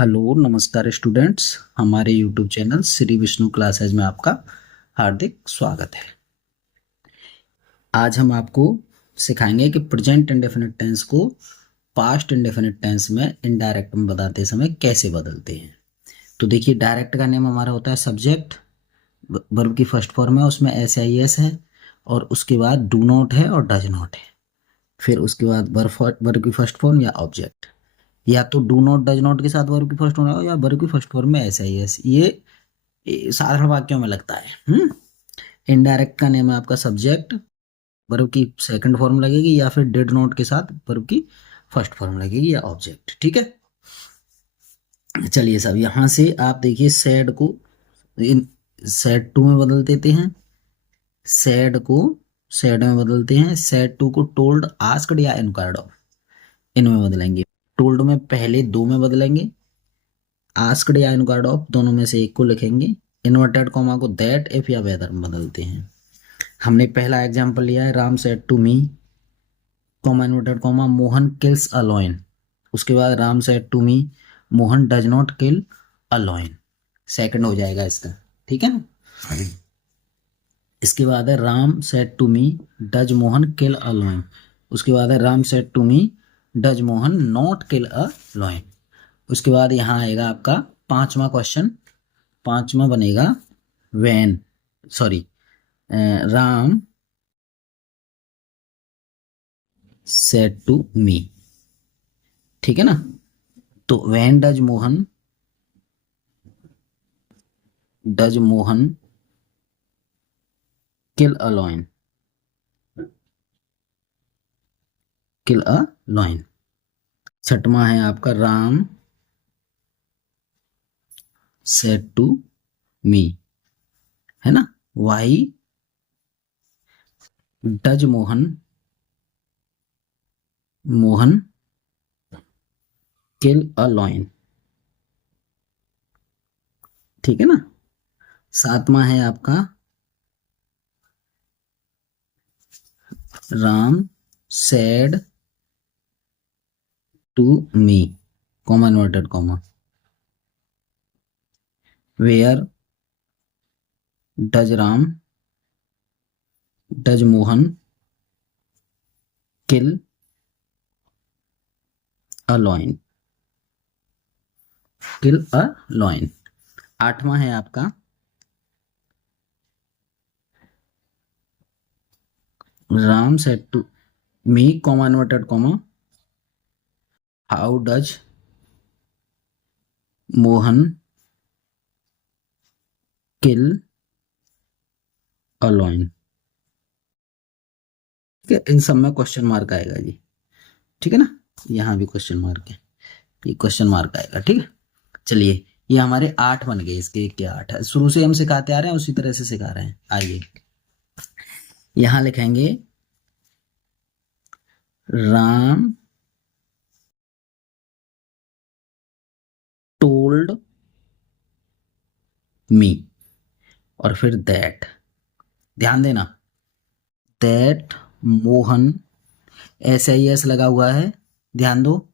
Hello नमस्कार students. हमारे YouTube channel Shri Vishnu classes में आपका हार्दिक स्वागत है। आज हम आपको सिखाएंगे कि प्रेजेंट इंडेफिनिट टेंस को पास्ट इंडेफिनिट टेंस में इनडायरेक्ट में बताते समय कैसे बदलते हैं। तो देखिए, डायरेक्ट का नेम हमारा होता है सब्जेक्ट, वर्ब की फर्स्ट फॉर्म है, उसमें एस है और उसके बाद डू नॉट है और डज नॉट है। फिर उसके बाद वर्ब की फर्स्ट फॉर्म या ऑब्जेक्ट, या तो डू नॉट डज नॉट के साथ वर्ब की फर्स्ट फॉर्म होगा या वर्ब की फर्स्ट फॉर्म में एस ये साधारण वाक्यों में लगता है। इनडायरेक्ट का नेम है आपका सब्जेक्ट, वर्ब की सेकंड फॉर्म लगेगी या फिर डिड नॉट के साथ वर्ब की फर्स्ट फॉर्म लगेगी या ऑब्जेक्ट। ठीक है, चलिए सब यहां से आप देखिए, सैड को इन सैड टू में बदल देते हैं, सैड को सैड में बदलते हैं, सैड टू को टोल्ड, आस्क्ड या इनक्वायर्ड ऑफ इनमें बदलेंगे। टोल्ड में पहले दो में बदलेंगे, आस्क्ड या इनक्वायर्ड ऑफ दोनों में से एक को लिखेंगे, इन्वर्टेड कॉमा को दैट, इफ या वेदर में बदलते हैं। हमने पहला एग्जांपल लिया है, Ram said to me, comma inverted comma, Mohan kills a lion. उसके बाद Ram said to me, Mohan does not kill a lion. Second हो जाएगा इसका, ठीक है ना। इसके बाद है Ram said to me, does Mohan kill a lion. उसके बाद है Ram said to me, does Mohan not kill a lion. उसके बाद यहाँ आएगा आपका पांचवा क्वेश्चन, पांचवा बनेगा when sorry Ram said to me, ठीक है ना। तो when does Mohan kill a lion, kill a lion. छठवां है आपका राम सेड टू मी, है ना। Why does Mohan kill a lion, ठीक है ना। सातवां है आपका Ram said to me, comma inverted comma, where does Mohan kill a lion, kill a lion. आठवां है आपका Ram said to me, comma inverted comma, how does Mohan kill a lion. ठीक है, इन सब में क्वेश्चन मार्क आएगा जी, ठीक है ना। यहाँ भी क्वेश्चन मार्क है, ये क्वेश्चन मार्क आएगा, ठीक है। चलिए, ये हमारे 8 बन गए, इसके क्या 8 है, शुरू से हम सिखाते आ रहे हैं, उसी तरह से सिखा रहे हैं। आइए यहां लिखेंगे राम टोल्ड मी और फिर दैट, ध्यान देना, दैट मोहन, एस लगा हुआ है, ध्यान दो,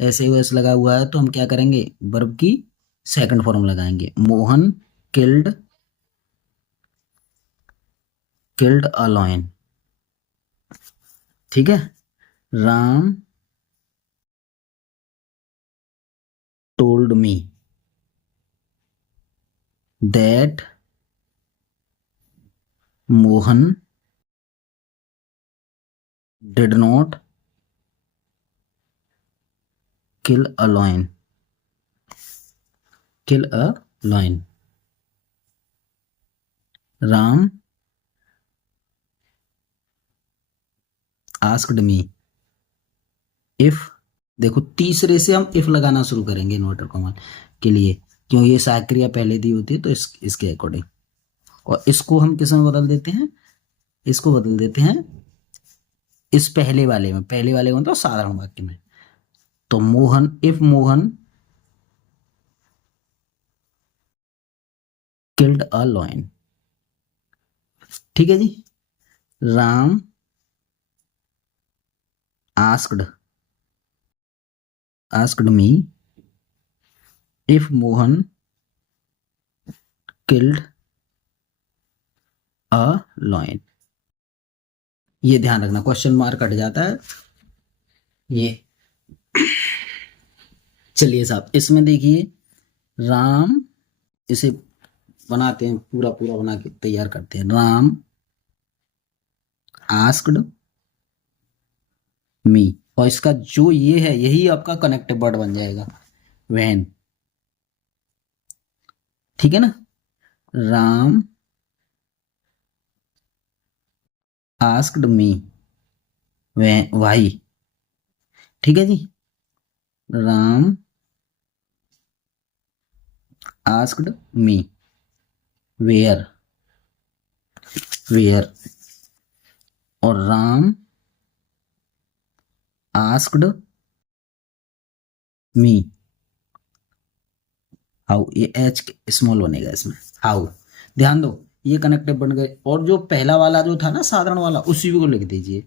एस लगा हुआ है तो हम क्या करेंगे, वर्ब की सेकंड फॉर्म लगाएंगे, Mohan killed killed a lion, ठीक है। Ram told me that Mohan did not kill a lion, kill a lion. Ram asked me if, देखो तीसरे से हम इफ लगाना शुरू करेंगे इन्वर्टर कॉमा के लिए, क्यों, ये साक्रिया पहले दी होती है तो इसके अकॉर्डिंग। और इसको हम किस में बदल देते हैं, इसको बदल देते हैं इस पहले वाले में, पहले वाले में मतलब साधारण वाक्य में। तो Mohan, if Mohan killed a lion, ठीक है जी। Ram asked asked me if Mohan killed a lion. ये ध्यान रखना, क्वेश्चन मार्क कट जाता है ये। चलिए साहब, इसमें देखिए राम, इसे बनाते हैं, पूरा पूरा बना के तैयार करते हैं। राम आस्क्ड मी, और इसका जो ये है यही आपका कनेक्टिव वर्ड बन जाएगा, व्हेन। ठीक है ना, राम आस्क्ड मी, वाई। ठीक है जी, Ram asked me where, where. और राम आस्क्ड मी हाउ, ये एच स्मॉल बनेगा इसमें, हाउ। ध्यान दो, ये कनेक्टिव बन गए। और जो पहला वाला जो था ना साधारण वाला, उसी को लिख दीजिए,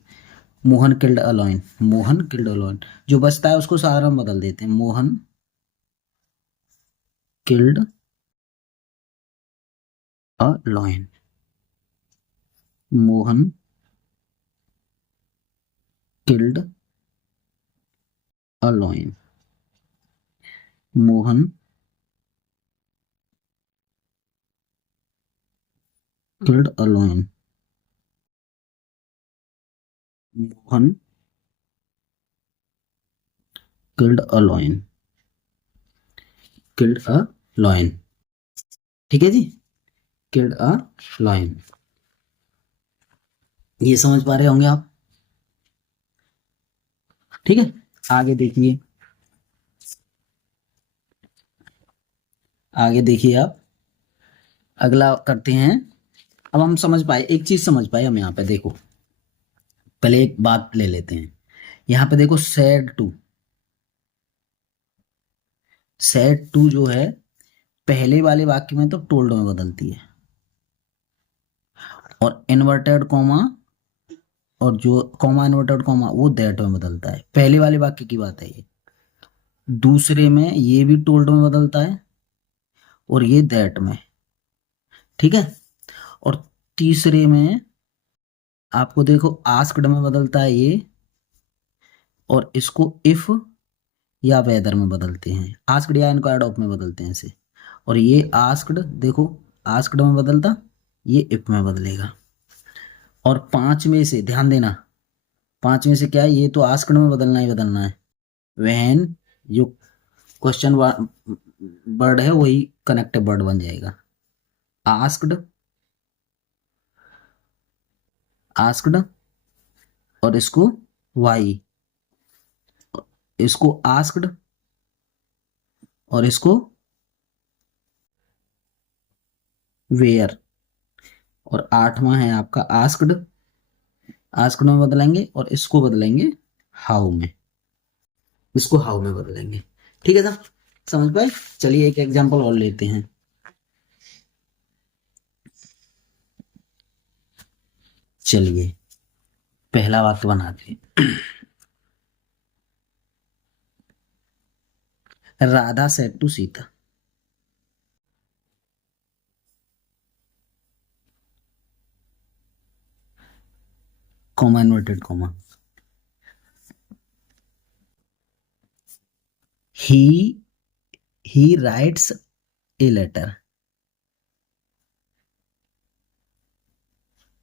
Mohan killed a lion, Mohan killed a lion. जो बचता है उसको साधारण बदल देते हैं, Mohan killed a lion, Mohan killed a lion, Mohan killed a lion, Mohan killed a lion, killed a lion. ठीक है जी, किल्ड अ लॉयन। ये समझ पा रहे होंगे आप? ठीक है, आगे देखिए, आगे देखिए आप, अगला करते हैं। अब हम समझ पाए, एक चीज समझ पाए हम यहाँ पे, देखो पहले एक बात ले लेते हैं। यहाँ पे देखो सैड टू, सैड टू जो है पहले वाले वाक्य में तो टोल्ड में बदलती है, और इन्वर्टेड कॉमा, और जो कॉमा इन्वर्टेड कॉमा वो दैट में बदलता है। पहले वाले वाक्य की बात है ये। दूसरे में ये भी टोल्ड में बदलता है, और ये दैट में। ठीक है, और तीसरे में आपको देखो आस्क्ड में बदलता है ये, और इसको इफ या वेदर में बदलते हैं, आस्क्ड या इंक्वायर्ड ऑफ में बदलते हैं इसे। और ये आस्क्ड देखो, आस्क्ड में बदलता, ये इफ में बदलेगा। और पांच में से ध्यान देना, पांच में से क्या है, ये तो आस्क्ड में बदलना ही बदलना है। व्हेन जो क्वेश्चन वर्ड है वही कनेक्टिव वर्ड बन जाएगा, आस्क्ड, आस्क्ड, और इसको वाई, इसको आस्क्ड, और इसको वेयर। और आठवां है आपका आस्क्ड, आस्क्ड में बदलेंगे, और इसको बदलेंगे हाउ में, इसको हाउ में बदलेंगे। ठीक है साहब, समझ पाए? चलिए एक एग्जांपल और लेते हैं। चलिए पहला वाक्य बनाते हैं। Radha said to Sita, comma inverted comma, he he writes a letter,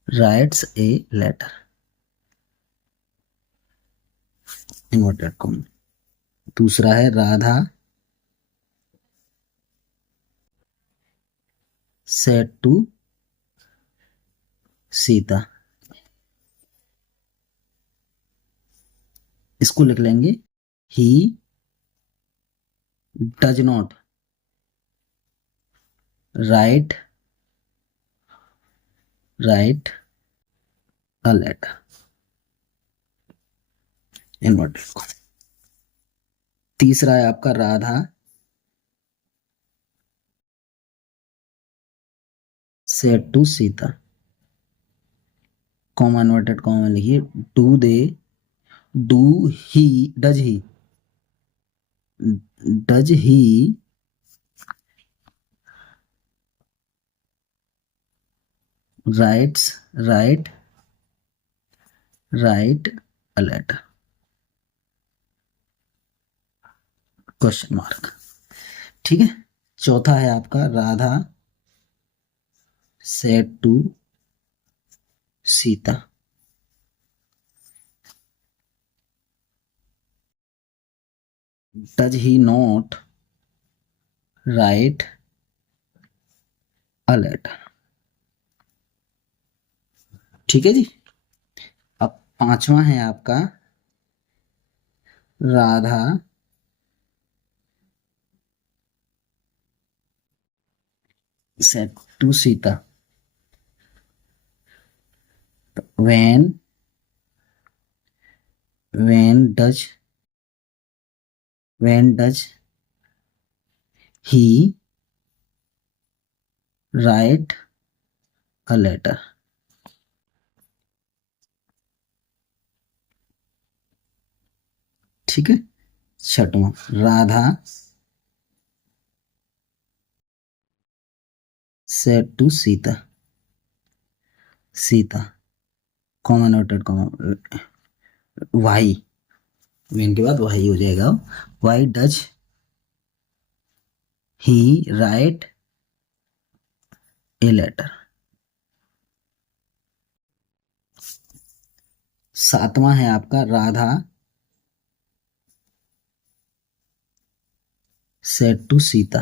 writes a letter, inverted comma. दूसरा है राधा सेड टू सीता, इसको लिख लेंगे he does not write a letter, inverted comma. तीसरा है आपका Radha said to Sita, comma inverted comma लिखिए, do they, do he, does he writes, write a letter, question mark. ठीक है। चौथा है आपका Radha said to Sita, does he not write a letter. ठीक है जी। अब पांचवा है आपका Radha said to Sita, when when does when does he write a letter। ठीक है। छठवां Radha said to Sita, Sita common noted common why, when के बाद वाई हो जाएगा। Why does he write a letter. सातवां है आपका Radha said to Sita,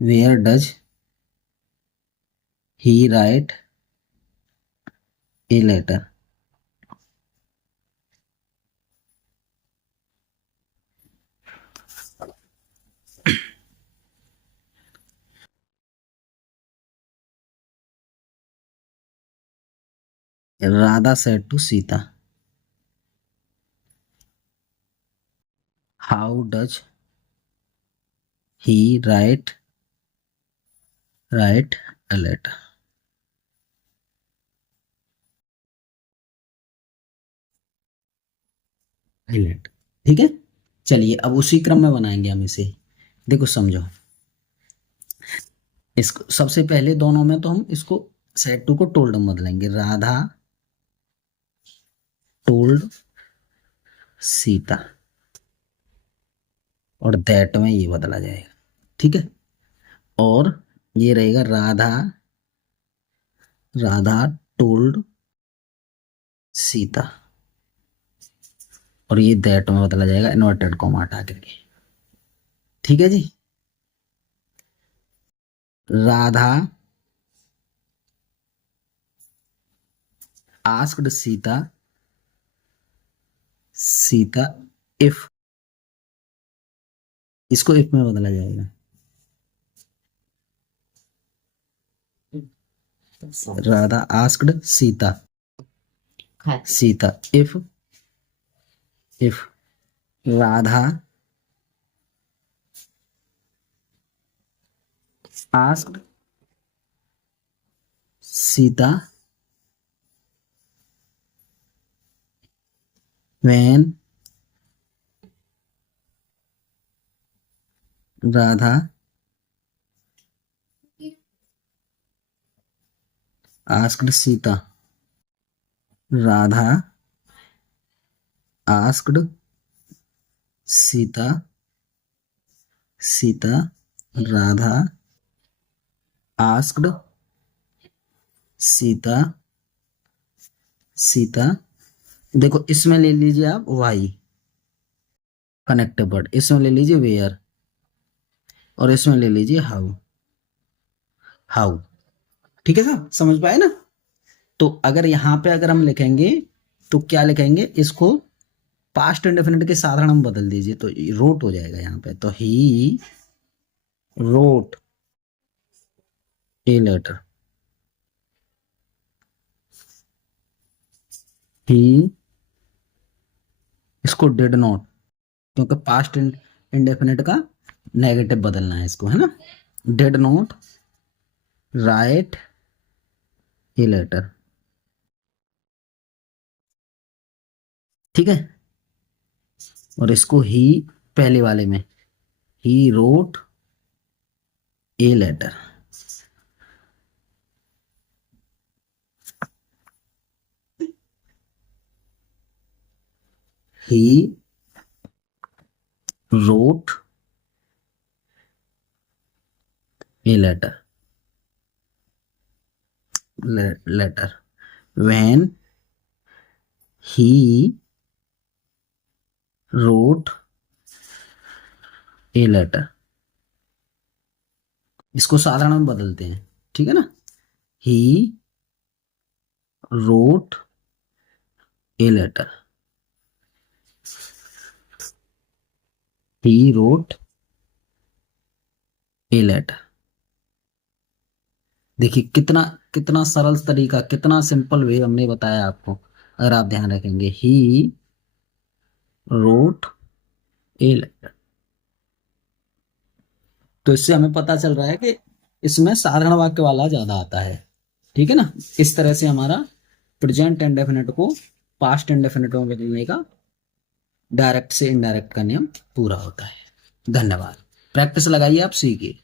where does he write a letter. Radha said to Sita, how does he write a letter। Late. ठीक है। चलिए अब उसी क्रम में बनाएंगे हम इसे। देखो समझो, इसको सबसे पहले दोनों में तो हम इसको सेट टू को टोल्ड में बदलेंगे। राधा टोल्ड सीता, और दैट में ये बदला जाएगा। ठीक है। और ये रहेगा राधा टोल्ड सीता, और ये दैट में बदला जाएगा इन्वर्टेड कॉमा हटा करके। ठीक है जी। राधा आस्क्ड सीता, सीता इफ, इसको इफ में बदला जाएगा। Radha asked Sita, Sita if Radha asked Sita when Radha asked Sita, Radha asked Sita, Sita Radha asked Sita, Sita. देखो इसमें ले लीजिए आप वाई कनेक्टेड वर्ड, इसमें ले लीजिए वेयर, और इसमें ले लीजिए हाउ, हाउ। ठीक है सर, समझ पाए ना। तो अगर यहाँ पे अगर हम लिखेंगे तो क्या लिखेंगे, इसको पास्ट इंडेफिनिट के साधारण हम बदल दीजिए तो रोट हो जाएगा यहाँ पे। तो ही रोट ए लेटर, ही, इसको डिड नॉट, क्योंकि पास्ट इंडेफिनिट का नेगेटिव बदलना है इसको, है ना। Did not write a letter. ठीक है। और इसको ही पहले वाले में, he wrote a letter. He wrote a letter when he wrote a letter। इसको साधारण में बदलते हैं, ठीक है ना। ही wrote a letter, he wrote a letter। देखिए कितना कितना सरल तरीका, कितना सिंपल वे हमने बताया आपको, अगर आप ध्यान रखेंगे। ही wrote a letter, तो इससे हमें पता चल रहा है कि इसमें साधारण वाक्य वाला ज्यादा आता है, ठीक है ना। इस तरह से हमारा प्रेजेंट इंडेफिनिट को पास्ट इंडेफिनिट में बदलने का डायरेक्ट से इनडायरेक्ट का नियम पूरा होता है। धन्यवाद। प्रैक्टिस लगाइए, आप सीखिए।